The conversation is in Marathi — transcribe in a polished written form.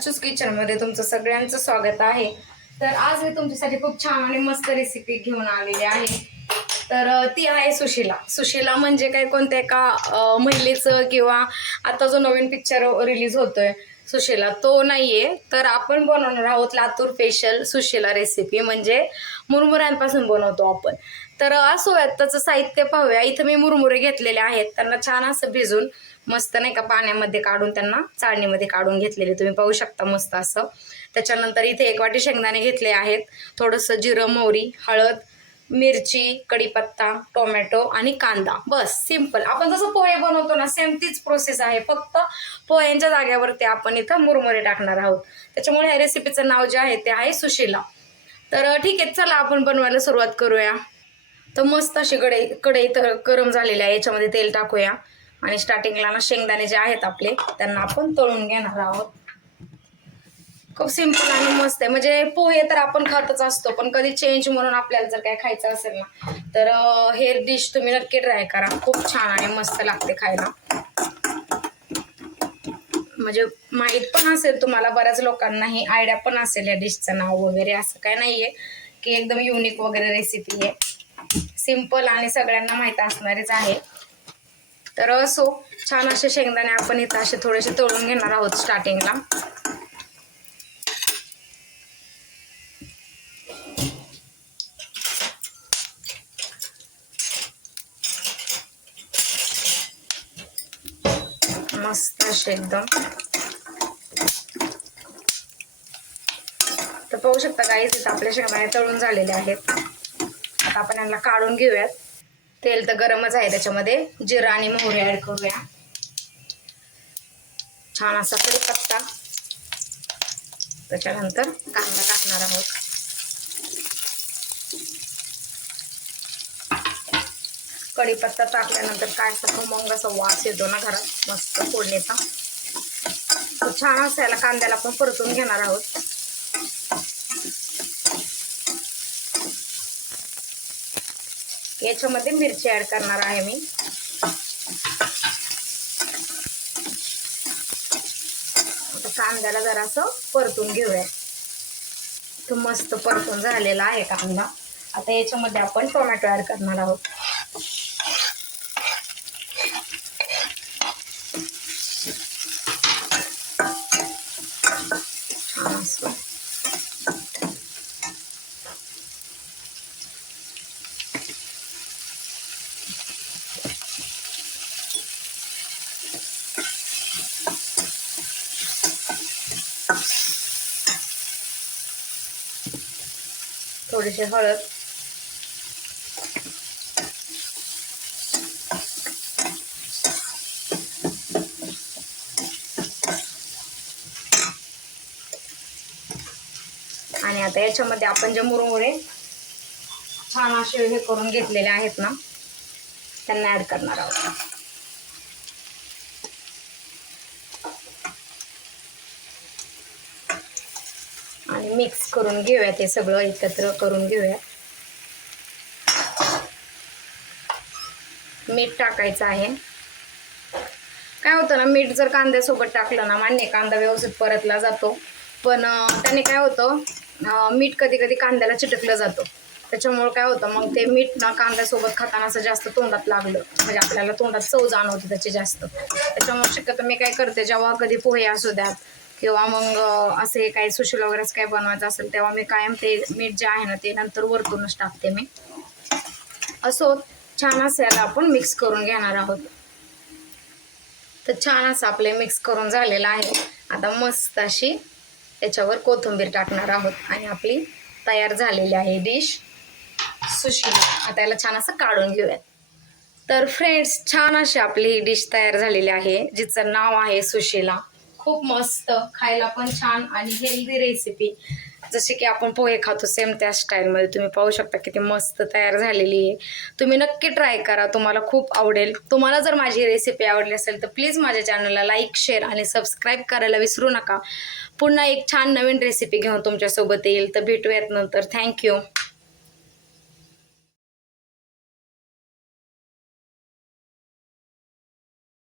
अर्चूस किचनमध्ये तुमचं सगळ्यांचं स्वागत आहे। तर आज मी तुमच्यासाठी खूप छान आणि मस्त रेसिपी घेऊन आलेली आहे। तर ती आहे सुशिला। सुशिला म्हणजे काय कोणत्या एका महिलेचं किंवा आता जो नवीन पिक्चर रिलीज होतोय सुशिला तो नाहीये। तर आपण बनवणार आहोत लातूर स्पेशल सुशिला रेसिपी, म्हणजे मुरमुऱ्यांपासून बनवतो आपण। तर असो त्याचं साहित्य पाहूया। इथं मी मुरमुरे घेतलेले आहेत, त्यांना छान असं भिजून मस्त नाही का पाण्यामध्ये काढून त्यांना चाळणीमध्ये काढून घेतलेले तुम्ही पाहू शकता मस्त असं। त्याच्यानंतर इथे 1 वाटी शेंगदाणे घेतले आहेत, थोडंसं जिरं, मोहरी, हळद, मिरची, कढीपत्ता, टोमॅटो आणि कांदा। बस सिंपल आपण जसं पोहे बनवतो ना सेम तीच प्रोसेस आहे, फक्त पोह्यांच्या जाग्यावरती आपण इथं मुरमुरे टाकणार आहोत। त्याच्यामुळे या रेसिपीचं नाव जे आहे ते आहे सुशिला। तर ठीक आहे, चला आपण बनवायला सुरुवात करूया। तर मस्त अशी कढई तर गरम झालेली आहे, याच्यामध्ये तेल टाकूया आणि स्टार्टिंगला ना शेंगदाणे जे आहेत आपले त्यांना आपण तळून घेणार आहोत। खूप सिंपल आणि मस्त आहे, म्हणजे पोहे तर आपण खातच असतो, पण कधी चेंज म्हणून आपल्याला जर काय खायचं असेल ना तर हे डिश तुम्ही नक्की ट्राय करा, खूप छान आणि मस्त लागते खायला। म्हणजे माहीत पण असेल तुम्हाला, बऱ्याच लोकांना ही आयडिया पण असेल या डिशचं नाव वगैरे, असं काय नाहीये की एकदम युनिक वगैरे रेसिपी आहे, सिंपल आणि सगळ्यांना माहीत असणारच आहे। तर असो छान असे शेंगदाणे आपण इथं असे थोडेसे तळून घेणार आहोत स्टार्टिंगला। मस्त असे एकदम। तर पाहू शकता गाईस इथं आपले शेंगदाणे तळून झालेले आहेत। आता आपण यांना काढून घेऊयात। तेल तर गरमच आहे, त्याच्यामध्ये जिरं आणि मोहरी ऍड करूया। छान असा कढीपत्ता, त्याच्यानंतर कांदा टाकणार आहोत। कढीपत्ता टाकल्यानंतर काय असं खमंग असा वास येतो ना घरात मस्त फोडणीचा। तर छान असं याला कांद्याला आपण परतून घेणार आहोत। याच्यामध्ये मिरची ऍड करणार आहे मी। आता कांद्याला जरासं परतून घेऊया। तो मस्त परतून झालेला आहे कांदा। आता याच्यामध्ये आपण टोमॅटो ऍड करणार आहोत। थोडीशी हळद, आणि आता याच्यामध्ये आपण जे मुरमुरे छान असे हे करून घेतलेले आहेत ना त्यांना ऍड करणार आहोत। आणि मिक्स करून घेऊया, ते सगळं एकत्र करून घेऊया। मीठ टाकायचं आहे। काय होतं ना, मीठ जर कांद्यासोबत टाकलं ना मान्य कांदा व्यवस्थित परतला जातो, पण त्याने काय होतं मीठ कधी कधी कांद्याला चिटकलं जातं। त्याच्यामुळे काय होतं मग ते मीठ ना कांद्यासोबत खाताना असं जास्त तोंडात लागलं म्हणजे आपल्याला तोंडात चव जाणवते त्याची जास्त। त्याच्यामुळे शक्यतो मी काय करते, जेव्हा कधी पोहे असू द्यात किंवा मग असे काही सुशिला वगैरेच काय बनवायचं असेल तेव्हा मी कायम ते मीठ जे आहे ना ते नंतर वरतूनच टाकते मी। असो छान असं याला आपण मिक्स करून घेणार आहोत। तर छान असं आपले मिक्स करून झालेलं आहे। आता मस्त अशी याच्यावर कोथिंबीर टाकणार आहोत आणि आपली तयार झालेली आहे डिश सुशिला। आता याला छान असं काढून घेऊयात। तर फ्रेंड्स छान अशी आपली ही डिश तयार झालेली आहे, जिचं नाव आहे सुशिला। खूप मस्त, खायला पण छान आणि हेल्दी रेसिपी, जसे की आपण पोहे खातो सेम त्या स्टाईलमध्ये तुम्ही पाहू शकता किती मस्त तयार झालेली आहे। तुम्ही नक्की ट्राय करा, तुम्हाला खूप आवडेल। तुम्हाला जर माझी रेसिपी आवडली असेल तर प्लीज माझ्या चॅनलला लाईक, शेअर आणि सबस्क्राईब करायला विसरू नका। पुन्हा एक छान नवीन रेसिपी घेऊन तुमच्यासोबत येईल, तर भेटूयात नंतर। थँक्यू।